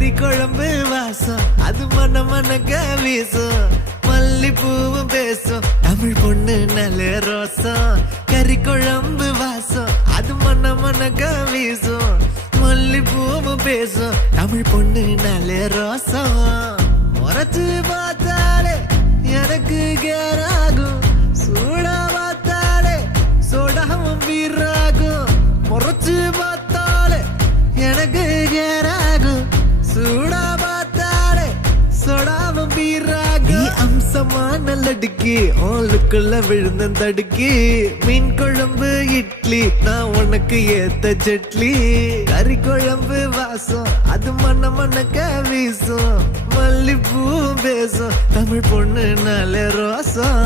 கறி குழம்பு வாசம் அது மன மனக்க வீசும் மல்லிப்பூவும் பேசும் தமிழ் பொண்ணு நல்ல ரோசம் கறி குழம்பு வாசம் அது மன மனக்க வீசும் மல்லிப்பூவும் பேசும் தமிழ் பொண்ணு நல்ல ரோசம் முறைச்சு பார்த்தாலே எனக்கு கேராகும் சூடா பார்த்தாலே சோடாவும் வீராகும் முறைச்சு பார்த்தாலே எனக்கு கேராகும் சூடா பார்த்தாலே சோடாவும் வீராகும் அம்சமான லடுக்கி ஆளுக்குள்ள விழுந்த தடுக்கி மீன் குழம்பு இட்லி நான் உனக்கு ஏத்த சட்லி கறி குழம்பு வாசம் அது மன மனக்க வீசும் மல்லிப்பூ பேசும் தமிழ் பொண்ணு நல்ல ரோசம்